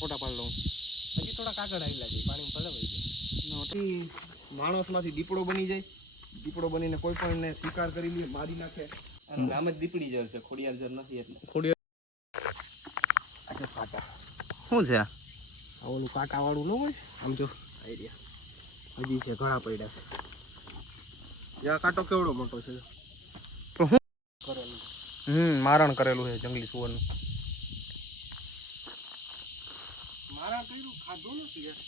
ફોટા પાડ લઉં. હજી થોડા કાગળ આવી લાગે પાણી ભલે વહી માણસમાંથી દીપડો બની જાય, દીપડો બનીને કોઈ પણ ને શિકાર કરી લે, મારી નાખે. અને નામ જ દીપડી જળ છે, ખોડિયાર જળ નથી. એટલે ખોડિયાર કાંટા શું છે આ ઓલું કાંટા વાળું ન હોય આમ જો આઈડિયા હજી છે, ઘણા પડ્યા છે. આ કાંટો કેવડો મોટો છે તો હું કરેલું મારણ કરેલું છે જંગલી સુવરનું. મારણ કર્યું ખાધું નથી યાર.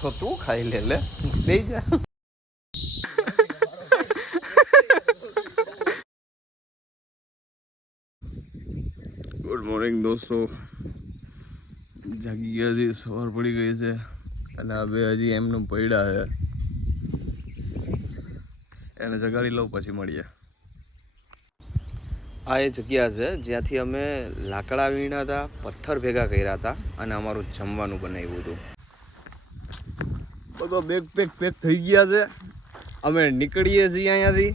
તો તું ખાઈ લે લે લઈ જા. ગુડ મોર્નિંગ દોસ્તો, જાગી ગયા છે, સવાર પડી ગઈ છે અને હવે હજી એમનું પડ્યા છે. એને જગાડી લઉં પછી મળીએ. આ એ જગ્યા છે જ્યાંથી અમે લાકડા વીણ્યા હતા, પથ્થર ભેગા કર્યા હતા અને અમારું જમવાનું બનાવ્યું હતું. બધો બેગ પેક થઈ ગયા છે. અમે નીકળીએ છીએ અહીંયાથી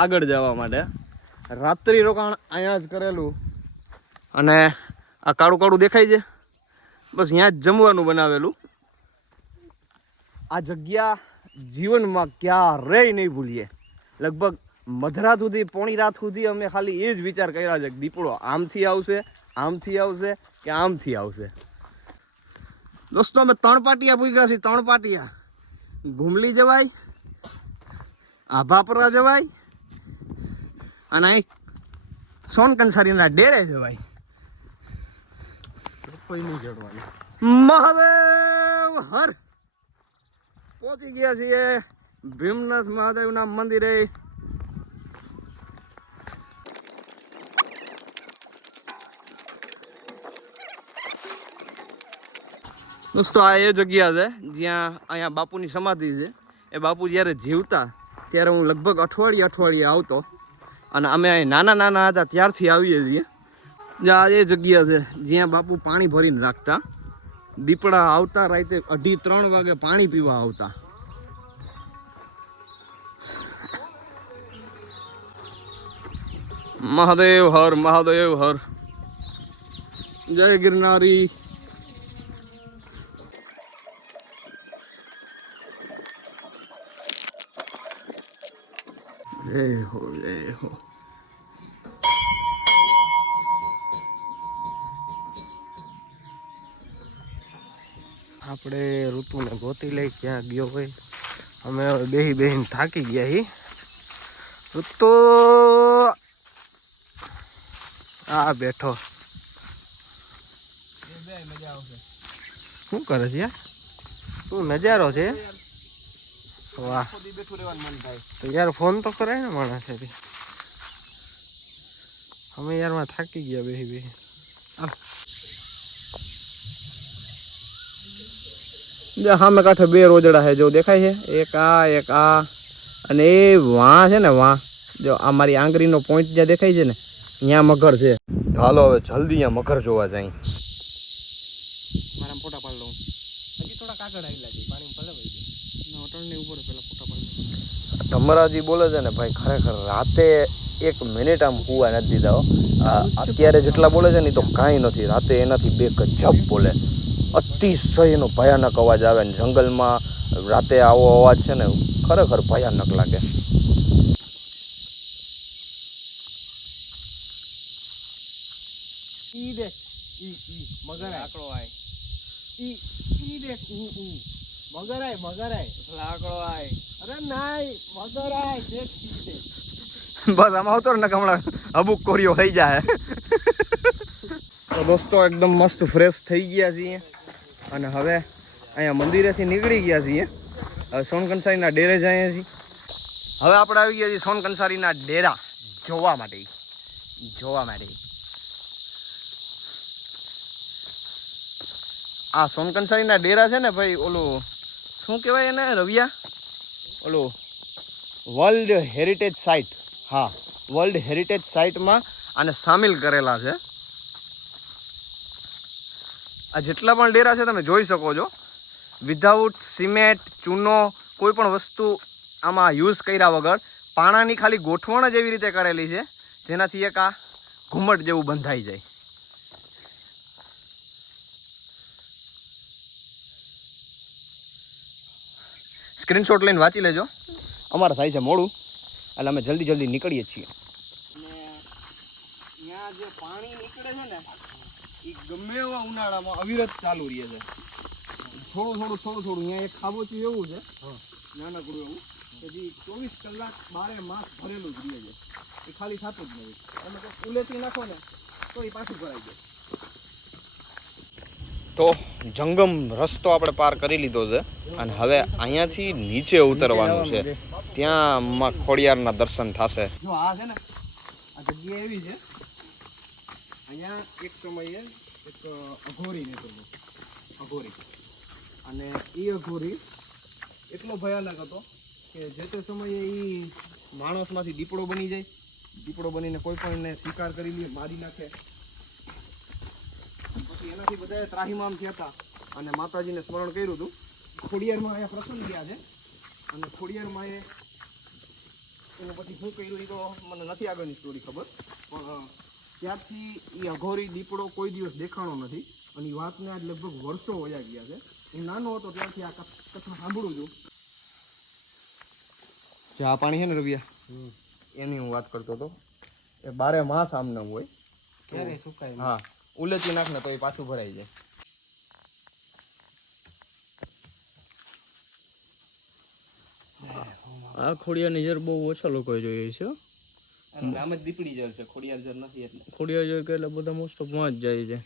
આગળ જવા માટે. રાત્રિ રોકાણ અહીંયા જ કરેલું અને આ કાળું કાળું દેખાય છે, બસ અહીંયા જ જમવાનું બનાવેલું. આ જગ્યા જીવનમાં ક્યારેય નહીં ભૂલીએ. લગભગ મધરાત સુધી, પોણી રાત સુધી અમે ખાલી એ જ વિચાર કર્યા છે કે દીપડો આમથી આવશે, આમથી આવશે કે આમથી આવશે. દોસ્તો અમે 3 પાટિયા પૂગ્યા છીએ. 3 પાટિયા ઘુમલી જવાય, આભાપરા જવાય અને અહીં સોનકંસારીના ડેરે જવાય. કોઈ નહીં જડવાનું. મહાદેવ હર પહોંચી ગયા છીએ ભીમનાથ મહાદેવના મંદિરે. દોસ્તો આ એ જગ્યા છે જ્યાં અહીંયા બાપુની સમાધિ છે. એ બાપુ જ્યારે જીવતા ત્યારે હું લગભગ અઠવાડિયે આવતો અને અમે અહીં નાના હતા ત્યારથી આવીએ છીએ. આ એ જગ્યા છે જ્યાં બાપુ પાણી ભરીને રાખતા. દીપડા આવતા રાતે 2:30-3 વાગે પાણી પીવા આવતા. મહાદેવ હર, મહાદેવ હર, જય ગિરનારી. જય હો, જય હો. આપણે ઋતુને ગોતી લઈ ક્યાં ગયો હોય. અમે બેહીને થાકી ગયા હી. ઋતુ આ બેઠો શું કરે છે યાર? શું નજારો છે? વાહ. તો યાર ફોન તો કરાય ને માણસ. અમે યારમાં થાકી ગયા બેહી. સામે કાંઠે 2 રોજડા છે, જો દેખાય છે? એક આ અને એ વાં છે ને, વાં જો આ મારી આંગળીનો પોઈન્ટ જ્યાં દેખાય છે ને, ત્યાં મગર છે. હાલો હવે જલ્દી અહીંયા મગર જોવા જાય. મારા ફોટા પાડ લઉં. હજી થોડા કાગળ આવી લાગે પાણી ભલે વહી અટણની ઉપર પેલા ફોટા પાડ લઉં. ધમરાજી બોલે છે ને ભાઈ, ખરેખર રાતે 1 મિનિટ આમ કુવા નથી દીધા. અત્યારે જેટલા બોલે છે ને તો કાંઈ નથી. રાતે એનાથી 2 ગજબ બોલે. અતિશયનો ભયાનક અવાજ આવે ને જંગલમાં રાતે આવો અવાજ છે ને ખરેખર ભયાનક લાગે. ઈ દેખ મગર આકડો આય. ઈ દેખ મગર આય લાકડો આય. અરે નાય મગર આય દેખ. બસ આમ આવતો ને હમણાં અબુક કોરિયો થઈ જાય. તો દોસ્તો એકદમ મસ્ત ફ્રેશ થઈ ગયા છીએ અને હવે અહીંયા મંદિરેથી નીકળી ગયા છીએ. હવે સોનકંસારીના ડેરે જઈએ છીએ. હવે આપણે આવી ગયા છીએ સોનકંસારીના ડેરા જોવા માટે. આ સોનકંસારીના ડેરા છે ને ભાઈ, ઓલું શું કહેવાય એને રવિયા, ઓલું વર્લ્ડ હેરિટેજ સાઇટ. હા, વર્લ્ડ હેરિટેજ સાઇટમાં આને સામેલ કરેલા છે. આ જેટલા પણ ડેરા છે તમે જોઈ શકો છો, વિધાઉટ સિમેન્ટ, ચૂનો, કોઈ પણ વસ્તુ આમાં યુઝ કર્યા વગર પાણાની ખાલી ગોઠવણ જ એવી રીતે કરેલી છે જેનાથી એક આ ઘુમ્મટ જેવું બંધાઈ જાય. સ્ક્રીનશોટ લઈને વાંચી લેજો. અમારે થાય છે મોડું એટલે અમે જલ્દી જલ્દી નીકળીએ છીએ. અને ત્યાં જે પાણી નીકળે છે ને એ ગમે એવા ઉનાળામાં અવિરત ચાલુ રહે છે. થોડું અહીંયા એક ખાબોચિયું એવું છે નાનકડું એવું કે જે 24 કલાક 12 માસ ભરેલું જ રહે છે. એ ખાલી થતું જ નથી. તમે તો ઉલેથી નાખો ને તો એ પાછું ભરાઈ જાય. તો જંગમ રસ્તો આપણે પાર કરી લીધો છે અને હવે અહીંયાથી નીચે ઉતરવાનું છે. ત્યાં ખોડિયારના દર્શન થશે. જો આ છે ને આ જગ્યા એવી છે અહીંયા એક સમયે એક અઘોરી રહેતો અઘોરી અને એ અઘોરી એટલો ભયાનક હતો કે જે તે સમયે એ માણસમાંથી દીપડો બની જાય. દીપડો બનીને કોઈ પણને શિકાર કરી લે, મારી નાખે. પછી એનાથી બધાએ ત્રાહિમામ થયા હતા અને માતાજીને સ્મરણ કર્યું હતું. ખોડિયારમાં અહીંયા પ્રસન્ન થયા છે અને ખોડિયારમાં એનું પછી શું કર્યું એ તો મને નથી આગળની સ્ટોરી ખબર, પણ ત્યારથી એ અઘોરી દીપડો કોઈ દિવસ દેખાણો નથી અને એ વાતને આજ લગભગ વર્ષો વયા ગયા છે. હું નાનો હતો ત્યારથી આ કથા સાંભળું છું. જે આ પાણી છે ને રવિયા એની હું વાત કરતો હતો. એ 12 માસ આમને હોય ક્યારે સુકાય. હા, ઉલેચી નાખ ને તો એ પાછું ભરાઈ જાય. આ ખોડિયારની જર બહુ ઓછા લોકોએ જોઈએ છે. આમ જ દીપડી જર છે, ખોડિયાર જર નથી. એટલે ખોડિયાર જર કે એટલે બધા મોસ્ટ ઓફ માં જ જાય છે.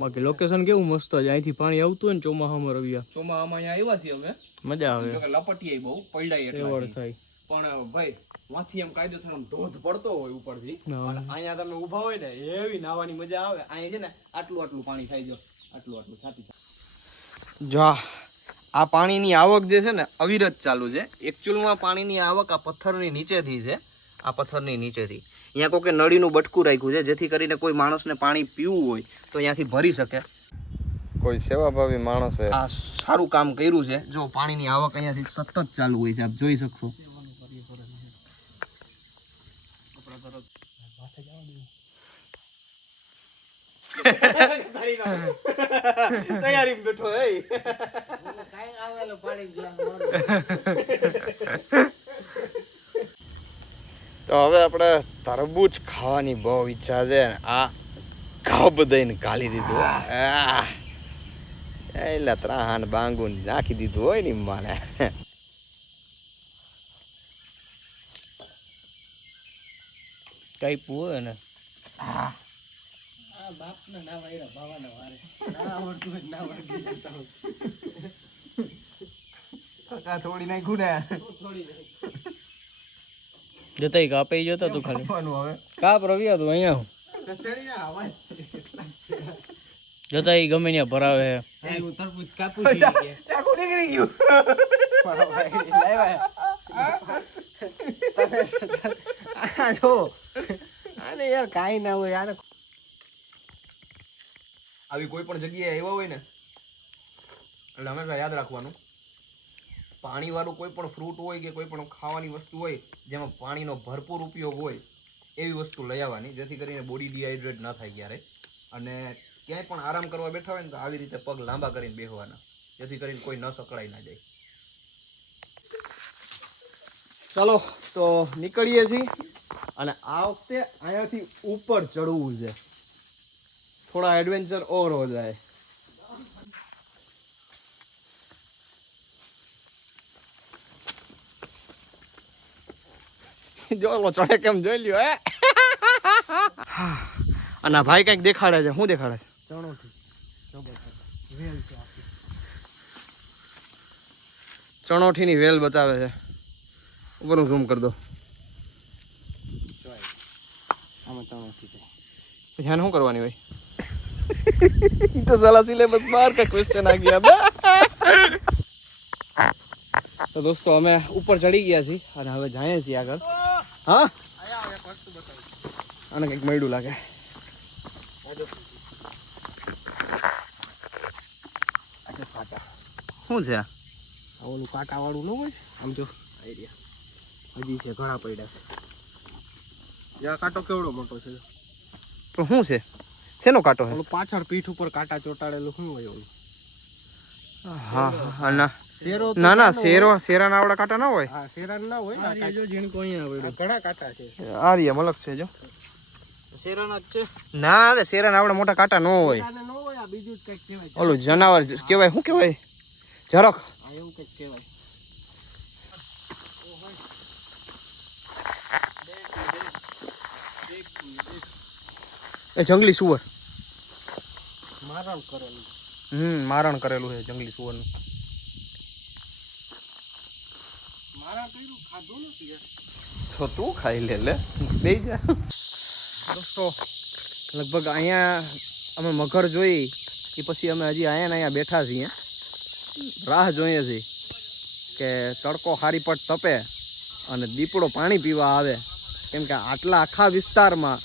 બાકી લોકેશન કેવું મસ્ત છે. અહીંથી પાણી આવતું હોય ને ચોમાસામાં રવિયા, ચોમાસામાં અહીંયા આવ્યા છીએ અમે, મજા આવે. લપટીએ બહુ પૈડાય એટલે થાય. પણ ભાઈ વાથી એમ કાયદેસર આમ ધોધ પડતો હોય ઉપરથી અને અહીંયા તમે ઊભા હોય ને એવી નાવાની મજા આવે. અહીંયા છે ને આટલું પાણી થાય. જો આટલું છાતી. જો આ પાણીની આવક જે છે ને અવિરત ચાલુ છે. એકચ્યુઅલમાં પાણીની આવક આ પથ્થરની નીચેથી છે. આ પથ્થરની નીચેથી અહીંયા કોઈ નળીનું બટકું રાખ્યું છે જેથી કરીને કોઈ માણસને પાણી પીવું હોય તો અહીંયાથી ભરી શકે. કોઈ સેવાભાવી માણસે આ સારું કામ કર્યું છે. જો પાણીની આવક અહીંયાથી સતત ચાલુ હોય છે, આપ જોઈ શકશો. તૈયારી બેઠો તો હવે આપણે તરબૂચ ખાવાની બહુ ઈચ્છા છે. આ ઘાવ બધાને ગાલી દીધું એટલે ત્રાહાન બાંગુન નાખી દીધું હોય ને માને. કઈ પૂવે ને થોડી નાખ્યું ને જતા કાપી જતો તું ખાલી કાપ રવિયા તું અહીંયા જતા એ ગમે ત્યાં ભરાવે યાર કાઈ ના હોય યાર. આવી કોઈ પણ જગ્યાએ આવ્યા હોય ને એટલે હંમેશા યાદ રાખવાનું, પાણી વાળું કોઈ પણ ફ્રૂટ હોય કે કોઈ પણ ખાવાની વસ્તુ હોય જેમાં પાણીનો ભરપૂર ઉપયોગ હોય એવી વસ્તુ લઈ આવવાની, જેથી કરીને બોડી ડિહાઇડ્રેટ ન થાય ક્યારેય. અને ક્યાંય પણ આરામ કરવા બેઠા હોય ને તો આવી રીતે પગ લાંબા કરીને બેસવાના, જેથી કરીને કોઈ ન સકળાઈ ના જાય. ચાલો તો નીકળીએ છીએ અને આ વખતે અહીંયાથી ઉપર ચડવું છે. થોડા એડવેન્ચર ઓર હો જાય. જો ચડે કેમ જોઈ લ્યો હે. અને આ ભાઈ કઈક દેખાડે છે. શું દેખાડે છે? ચણોઠીની વેલ બતાવે છે. ઉપર હું ઝૂમ કરી દો. પછી આને શું કરવાની હોય? તો સાલા સિલેબસ બહાર કા ક્વેશ્ચન આ ગયા. તો દોસ્તો અમે ઉપર ચડી ગયા છીએ અને હવે જઈએ છીએ આગળ. હા આને કંઈક મળ્યું લાગે. શું છે આ? ઓલું કાંટા વાળું ન હોય આમ જો હજી છે, ઘણા પડ્યા છે. આ કાંટો કેવડો મોટો છે પણ શું છે? શેનો કાંટો છે? ઓલું પાછળ પીઠ ઉપર કાંટા ચોટાડેલું શું હોય ઓલું? હા હા ના શેરો તો ના ના નાનો શેરાના આવડા કાંટા ના હોય. હા શેરાન ના હોય ને જો ઝીણકો અહીંયા આવે ઘણા કાંટા છે આ રહ્યા મલક છે જો. શેરાના જ છે ના રે શેરાના આવડા મોટા કાંટા ન હોય. શેરાને ન હોય આ બીજું જ કંઈક કહેવાય ઓલું જનાવર કહેવાય, શું કહેવાય? ઝરખ. આ એવું કંઈક કહેવાય એ જંગલી સુવર. મારણ કરેલું મારણ કરેલું છે જંગલી સુવરનું. મારણ કર્યું ખાધું નથી યાર છો તું ખાઈ લે દઈ જા. દોસ્તો લગભગ અહીંયા અમે મગર જોઈ એ પછી અમે હજી અહીંયા ને અહીંયા બેઠા છીએ, રાહ જોઈએ છીએ કે તડકો હારી પટ તપે અને દીપડો પાણી પીવા આવે. કેમ કે આટલા આખા વિસ્તારમાં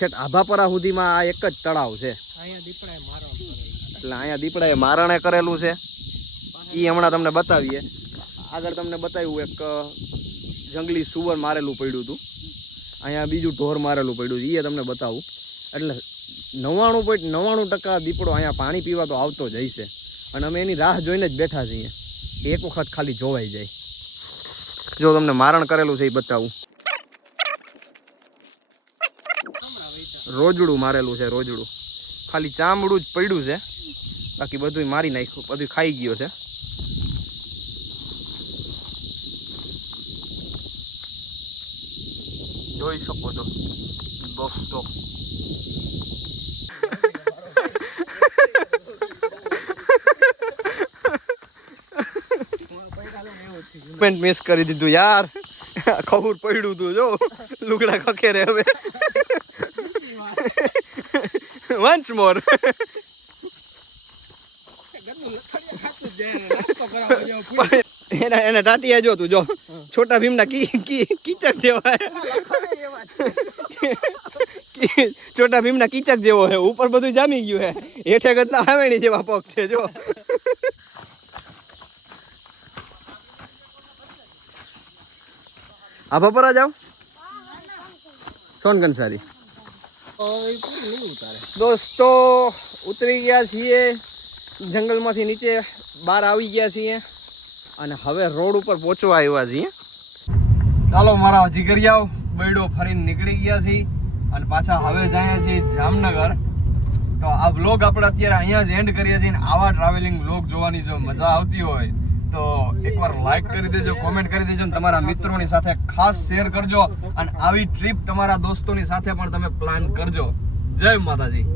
છેક આભાપરા સુધીમાં આ એક જ તળાવ છે. અહીંયા દીપડાએ મારણ કરેલું એટલે અહીંયા દીપડાએ મારણે કરેલું છે. એ હમણાં તમને બતાવીએ. આગળ તમને બતાવ્યું એક જંગલી સુવર મારેલું પડ્યું હતું, અહીંયા બીજું ઢોર મારેલું પડ્યું છે, એ તમને બતાવું. એટલે 99.99% દીપડો અહીંયા પાણી પીવા તો આવતો જ હશે અને અમે એની રાહ જોઈને જ બેઠા છીએ. એક વખત ખાલી જોવાઈ જાય. જો તમને મારણ કરેલું છે એ બતાવું. રોજડું મારેલું છે, રોજડું. ખાલી ચામડું જ પડ્યું છે, બાકી બધું મારી નાખ્યું, બધું ખાઈ ગયો છે. જોઈ શકો છો દોસ્તો. પેન્ટ મિસ કરી દીધું યાર. ખબર પડ્યું તું જો લુગડા ખખેરે હવે. વન્સ મોર. એના ટાટિયા જો તું જો છોટા ભીમના કીચક જેવા. છોટા ભીમના કીચક જેવો છે, ઉપર બધું જામી ગયું છે, હેઠે ગતના હાવેણી જેવા પગ છે જો. આ બપોરા જાવ સોનગંજ સારી. દોસ્તો ઉતરી ગયા છીએ જંગલમાંથી, નીચે બહાર આવી ગયા છીએ અને હવે રોડ ઉપર પહોંચવા આવ્યા છીએ. ચાલો મારા જીગરિયાઓ, બૈડો ફરીને નીકળી ગયા છીએ અને પાછા હવે જઈએ છીએ જામનગર. તો આ વ્લોગ આપણે અત્યારે અહીંયા જ એન્ડ કરીએ છીએ. આવા ટ્રાવેલિંગ વ્લોગ જોવાની જો મજા આવતી હોય તો એકવાર લાઈક કરી દેજો, કોમેન્ટ કરી દેજો અને તમારા મિત્રોની સાથે ખાસ શેર કરજો. અને આવી ટ્રીપ તમારા દોસ્તોની સાથે પણ તમે પ્લાન કરજો. જય માતાજી.